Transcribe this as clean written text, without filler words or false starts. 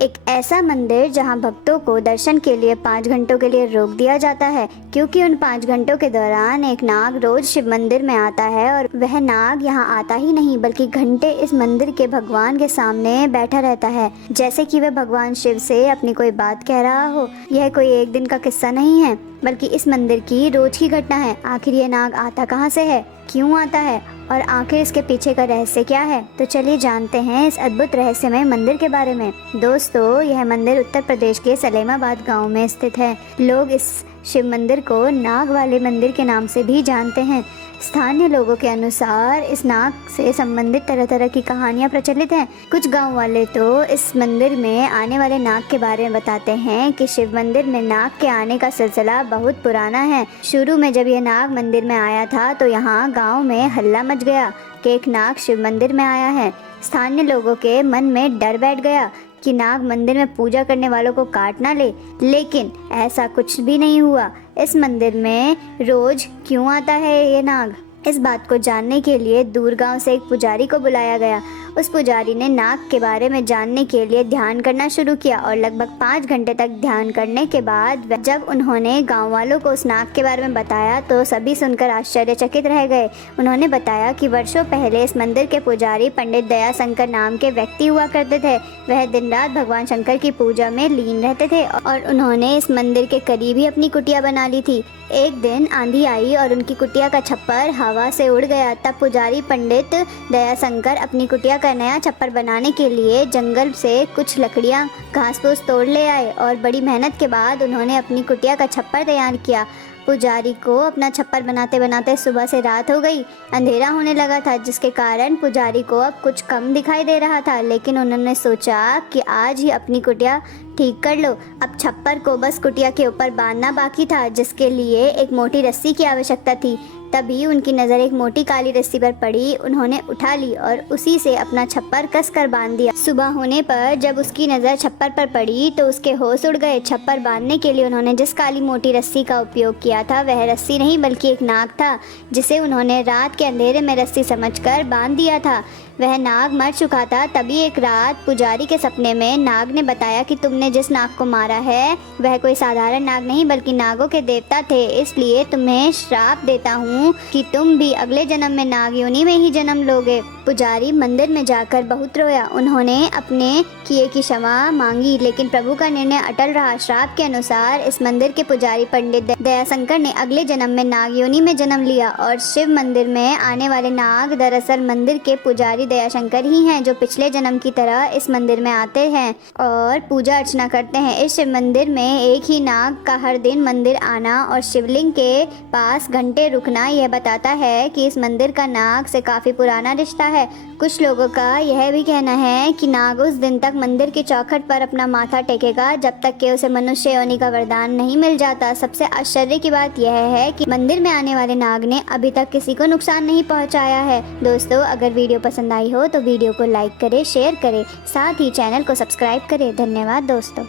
एक ऐसा मंदिर जहां भक्तों को दर्शन के लिए 5 घंटों के लिए रोक दिया जाता है, क्योंकि उन 5 घंटों के दौरान एक नाग रोज शिव मंदिर में आता है और वह नाग यहां आता ही नहीं बल्कि घंटे इस मंदिर के भगवान के सामने बैठा रहता है, जैसे कि वह भगवान शिव से अपनी कोई बात कह रहा हो। यह कोई एक दिन का किस्सा नहीं है बल्कि इस मंदिर की रोज की घटना है। आखिर ये नाग आता कहाँ से है, क्यों आता है और आखिर इसके पीछे का रहस्य क्या है? तो चलिए जानते हैं इस अद्भुत रहस्यमय मंदिर के बारे में। दोस्तों, यह मंदिर उत्तर प्रदेश के सलेमाबाद गांव में स्थित है। लोग इस शिव मंदिर को नाग वाले मंदिर के नाम से भी जानते हैं। स्थानीय लोगों के अनुसार इस नाग से संबंधित तरह तरह की कहानियां प्रचलित हैं। कुछ गांव वाले तो इस मंदिर में आने वाले नाग के बारे में बताते हैं कि शिव मंदिर में नाग के आने का सिलसिला बहुत पुराना है। शुरू में जब यह नाग मंदिर में आया था तो यहाँ गांव में हल्ला मच गया कि एक नाग शिव मंदिर में आया है। स्थानीय लोगों के मन में डर बैठ गया कि नाग मंदिर में पूजा करने वालों को काट ना ले, लेकिन ऐसा कुछ भी नहीं हुआ। इस मंदिर में रोज क्यों आता है ये नाग, इस बात को जानने के लिए दूर गांव से एक पुजारी को बुलाया गया। उस पुजारी ने नाग के बारे में जानने के लिए ध्यान करना शुरू किया और लगभग 5 घंटे तक ध्यान करने के बाद जब उन्होंने गांव वालों को उस नाग के बारे में बताया तो सभी सुनकर आश्चर्यचकित रह गए। उन्होंने बताया कि वर्षों पहले इस मंदिर के पुजारी पंडित दयाशंकर नाम के व्यक्ति हुआ करते थे। वह दिन रात भगवान शंकर की पूजा में लीन रहते थे और उन्होंने इस मंदिर के करीब ही अपनी कुटिया बना ली थी। एक दिन आंधी आई और उनकी कुटिया का छप्पर हवा से उड़ गया। तब पुजारी पंडित दयाशंकर अपनी कुटिया का नया छप्पर बनाने के लिए जंगल से कुछ लकड़ियां घास फूस तोड़ ले आए और बड़ी मेहनत के बाद उन्होंने अपनी कुटिया का छप्पर तैयार किया। पुजारी को अपना छप्पर बनाते बनाते सुबह से रात हो गई। अंधेरा होने लगा था, जिसके कारण पुजारी को अब कुछ कम दिखाई दे रहा था, लेकिन उन्होंने सोचा कि आज ही अपनी कुटिया ठीक कर लो। अब छप्पर को बस कुटिया के ऊपर बांधना बाकी था, जिसके लिए एक मोटी रस्सी की आवश्यकता थी। तभी उनकी नज़र एक मोटी काली रस्सी पर पड़ी। उन्होंने उठा ली और उसी से अपना छप्पर कसकर बांध दिया। सुबह होने पर जब उसकी नज़र छप्पर पर पड़ी तो उसके होश उड़ गए। छप्पर बांधने के लिए उन्होंने जिस काली मोटी रस्सी का उपयोग किया था वह रस्सी नहीं बल्कि एक नाग था, जिसे उन्होंने रात के अंधेरे में रस्सी समझकर बांध दिया था। वह नाग मर चुका था। तभी एक रात पुजारी के सपने में नाग ने बताया कि तुमने जिस नाग को मारा है वह कोई साधारण नाग नहीं बल्कि नागों के देवता थे, इसलिए तुम्हें श्राप देता हूँ कि तुम भी अगले जन्म में नाग योनि में ही जन्म लोगे। पुजारी मंदिर में जाकर बहुत रोया। उन्होंने अपने किए की क्षमा मांगी, लेकिन प्रभु का निर्णय अटल रहा। श्राप के अनुसार इस मंदिर के पुजारी पंडित दयाशंकर ने अगले जन्म में नाग योनि में जन्म लिया और शिव मंदिर में आने वाले नाग दरअसल मंदिर के पुजारी दयाशंकर ही हैं, जो पिछले जन्म की तरह इस मंदिर में आते हैं और पूजा अर्चना करते हैं। इस शिव मंदिर में एक ही नाग का हर दिन मंदिर आना और शिवलिंग के पास घंटे रुकना यह बताता है कि इस मंदिर का नाग से काफी पुराना रिश्ता है। कुछ लोगों का यह भी कहना है कि नाग उस दिन तक मंदिर की चौखट पर अपना माथा टेकेगा जब तक कि उसे मनुष्य योनि का वरदान नहीं मिल जाता। सबसे आश्चर्य की बात यह है कि मंदिर में आने वाले नाग ने अभी तक किसी को नुकसान नहीं पहुंचाया है। दोस्तों, अगर वीडियो पसंद आई हो तो वीडियो को लाइक करें, शेयर करें, साथ ही चैनल को सब्सक्राइब करें। धन्यवाद दोस्तों।